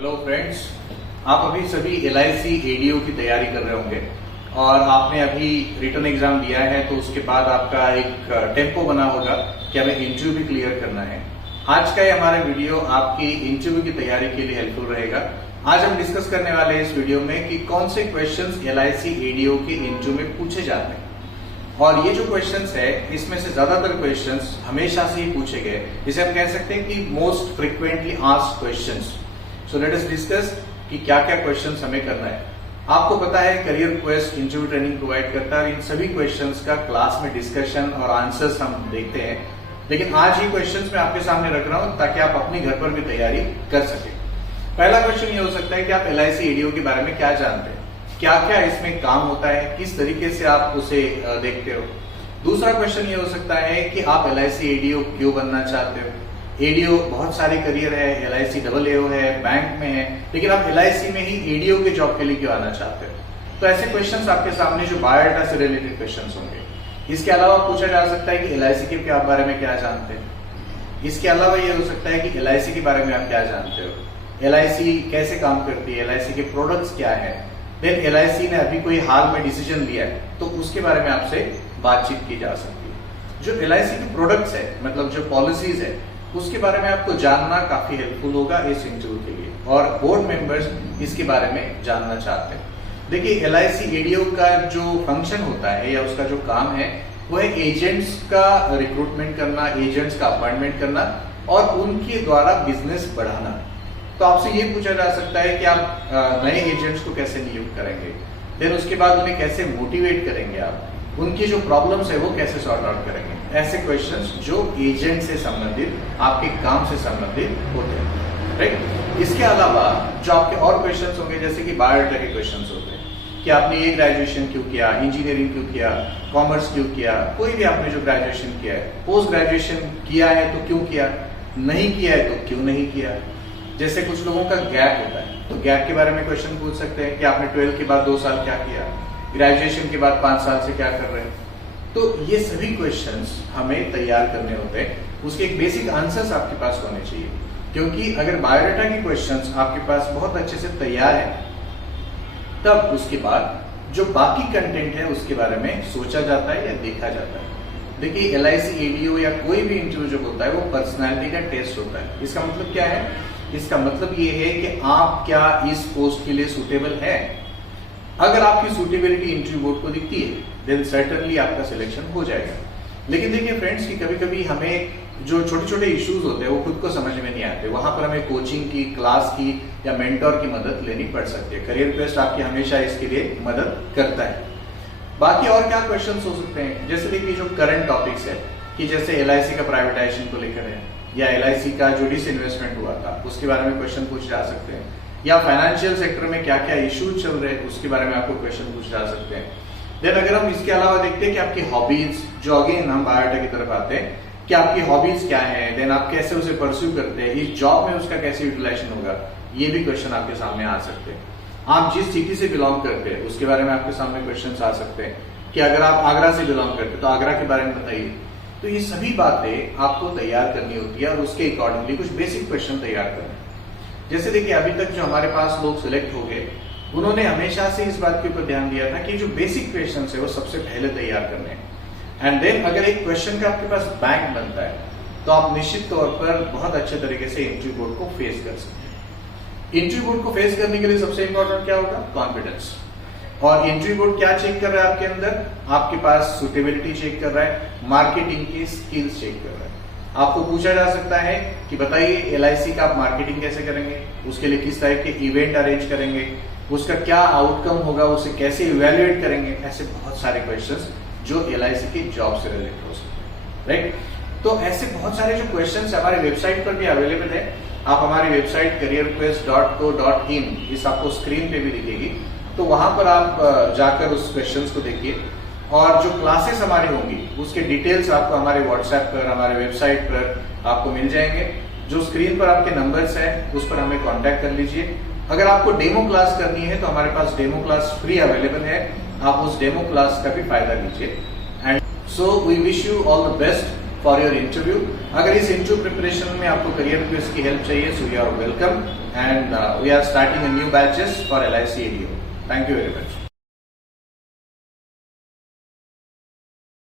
Hello friends, आप अभी सभी LIC ADO की तैयारी कर रहे होंगे और आपने अभी रिटन एग्जाम दिया है तो उसके बाद आपका एक टेम्पो बना होगा कि हमें इंटरव्यू भी क्लियर करना है। आज का ये हमारा वीडियो आपकी इंटरव्यू की तैयारी के लिए हेल्पफुल रहेगा। आज हम डिस्कस करने वाले हैं इस वीडियो में कि कौन से क्वेश्चंस LIC ADO के इंटरव्यू में पूछे जाते हैं और ये जो क्वेश्चंस है इसमें से ज्यादातर क्वेश्चंस हमेशा से ही पूछे गए, जिसे हम कह सकते हैं कि most frequently asked questions. So let us discuss कि क्या क्या क्वेश्चंस हमें करना है। आपको पता है career quest interview training provide करता है और इन सभी क्वेश्चंस का क्लास में डिस्कशन और आंसर्स हम देखते हैं, लेकिन आज ही क्वेश्चंस मैं आपके सामने रख रहा हूं ताकि आप अपने घर पर भी तैयारी कर सकें। पहला क्वेश्चन ये हो सकता है कि आप LIC ADO के बारे में क्या जानते हैं, क्या क्या इसमें काम होता है, किस तरीके से आप उसे देखते हो। दूसरा क्वेश्चन ये हो सकता है कि आप LIC ADO क्यों बनना चाहते हो। ADO बहुत सारे करियर है, LIC AAO है, बैंक में है, लेकिन आप LIC में ही ADO के जॉब के लिए क्यों आना चाहते हो। तो ऐसे क्वेश्चंस आपके सामने जो बायोडाटा से रिलेटेड क्वेश्चंस होंगे। इसके अलावा पूछा जा सकता है कि LIC के बारे में क्या जानते हैं। इसके अलावा ये हो सकता है कि LIC के बारे में आप क्या जानते हो, LIC कैसे काम करती है, LIC के प्रोडक्ट्स क्या है। देन LIC ने अभी कोई हाल में डिसीजन लिया है तो उसके बारे में आपसे बातचीत की जा सकती है। जो LIC के प्रोडक्ट्स है, मतलब जो पॉलिसीज है, उसके बारे में आपको जानना काफी हेल्पफुल होगा इस इंटरव्यू के लिए, और बोर्ड मेंबर्स इसके बारे में जानना चाहते हैं। देखिए LIC ADO का जो फंक्शन होता है या उसका जो काम है वो है एजेंट्स का रिक्रूटमेंट करना, एजेंट्स का अपॉइंटमेंट करना और उनके द्वारा बिजनेस बढ़ाना। तो आपसे ये पूछा जा सकता है कि आप नए एजेंट्स को कैसे नियुक्त करेंगे, देन उसके बाद उन्हें कैसे मोटिवेट करेंगे, आप उनकी जो प्रॉब्लम्स है वो कैसे सॉर्ट आउट करेंगे। ऐसे क्वेश्चंस जो एजेंट से संबंधित, आपके काम से संबंधित होते हैं, राइट। इसके अलावा जो आपके और क्वेश्चंस होंगे जैसे कि बायोडाटा के क्वेश्चंस होते हैं कि आपने ये ग्रेजुएशन क्यों किया, इंजीनियरिंग क्यों किया, कॉमर्स क्यों किया, कोई भी आपने जो ग्रेजुएशन किया है, पोस्ट ग्रेजुएशन किया है तो क्यों किया, नहीं किया है तो क्यों नहीं किया। जैसे कुछ लोगों का गैप होता है तो गैप के बारे में क्वेश्चन पूछ सकते हैं कि आपने 12 के बाद 2 साल क्या किया, ग्रेजुएशन के बाद 5 साल से क्या कर रहे हैं। तो ये सभी क्वेश्चंस हमें तैयार करने होते हैं, उसके एक बेसिक आंसर्स आपके पास होने चाहिए, क्योंकि अगर बायोडाटा की क्वेश्चंस आपके पास बहुत अच्छे से तैयार है तब उसके बाद जो बाकी कंटेंट है उसके बारे में सोचा जाता है या देखा जाता है। देखिए LIC ADO या कोई भी इंटरव्यू जो होता है वो पर्सनैलिटी का टेस्ट होता है। इसका मतलब क्या है, इसका मतलब ये है कि आप क्या इस पोस्ट के लिए सुटेबल है। अगर आपकी सुटेबिलिटी इंटरव्यू बोर्ड को दिखती है देन सर्टेनली आपका सिलेक्शन हो जाएगा। लेकिन देखिए फ्रेंड्स कि कभी कभी हमें जो छोटे छोटे इश्यूज होते हैं वो खुद को समझ में नहीं आते, वहां पर हमें कोचिंग की, क्लास की या मेंटोर की मदद लेनी पड़ सकती है। करियर क्वेस्ट आपकी हमेशा इसके लिए मदद करता है। बाकी और क्या क्वेश्चंस हो सकते हैं, जैसे देखिए जो करंट टॉपिक्स है कि जैसे LIC का प्राइवेटाइजेशन को लेकर है या LIC का जो डिसइन्वेस्टमेंट हुआ था उसके बारे में क्वेश्चन पूछे जा सकते हैं, या फाइनेंशियल सेक्टर में क्या क्या इश्यूज चल रहे हैं उसके बारे में आपको क्वेश्चन पूछे जा सकते हैं। देन अगर हम इसके अलावा देखते हैं कि आपकी हॉबीज, जो अगेन हम बायोडाटा की तरफ आते हैं कि आपकी हॉबीज क्या है, देन आप कैसे उसे परस्यू करते हैं, इस जॉब में उसका कैसे यूटिलाइजेशन होगा, ये भी क्वेश्चन आपके सामने आ सकते हैं। आप जिस सिटी से बिलोंग करते हैं उसके बारे में आपके सामने क्वेश्चन आ सकते हैं कि अगर आप आगरा से बिलोंग करते हैं तो आगरा के बारे में बताइए। तो ये सभी बातें आपको तैयार करनी होती है और उसके अकॉर्डिंगली कुछ बेसिक क्वेश्चन तैयार करने। जैसे देखिए अभी तक जो हमारे पास लोग सिलेक्ट हो गए उन्होंने हमेशा से इस बात के ऊपर ध्यान दिया था कि जो बेसिक क्वेश्चन है वो सबसे पहले तैयार करने हैं। एंड देन अगर एक क्वेश्चन का आपके पास बैंक बनता है तो आप निश्चित तौर पर बहुत अच्छे तरीके से इंटरव्यू बोर्ड को फेस कर सकते हैं। इंटरव्यू बोर्ड को फेस करने के लिए सबसे इंपॉर्टेंट क्या होगा, कॉन्फिडेंस। और इंटरव्यू बोर्ड क्या चेक कर रहा है आपके अंदर, आपके पास सुटेबिलिटी चेक कर रहा है, मार्केटिंग की स्किल्स चेक कर रहा है। आपको पूछा जा सकता है कि बताइए LIC का आप मार्केटिंग कैसे करेंगे, उसके लिए किस टाइप के इवेंट अरेंज करेंगे, उसका क्या आउटकम होगा, उसे कैसे इवेल्युएट करेंगे। ऐसे बहुत सारे क्वेश्चंस जो LIC की जॉब से रिलेटेड हो सकते हैं, राइट। तो ऐसे बहुत सारे जो क्वेश्चंस हमारे वेबसाइट पर भी अवेलेबल है। आप हमारी वेबसाइट careerquest.co.in इस आपको स्क्रीन पे भी दिखेगी, तो वहां पर आप जाकर उस क्वेश्चंस को देखिए और जो क्लासेस हमारी होंगी उसके डिटेल्स आपको हमारे व्हाट्सएप पर, हमारे वेबसाइट पर आपको मिल जाएंगे। जो स्क्रीन पर आपके नंबर्स हैं उस पर हमें कांटेक्ट कर लीजिए। अगर आपको डेमो क्लास करनी है तो हमारे पास डेमो क्लास फ्री अवेलेबल है, आप उस डेमो क्लास का भी फायदा लीजिए। And so we wish you all the best for your interview. अगर इस इंटरव्यू प्रिपरेशन में आपको करियर क्विज की हेल्प चाहिए, so you are welcome and we are starting a new batches for LIC ADO। Thank you very much.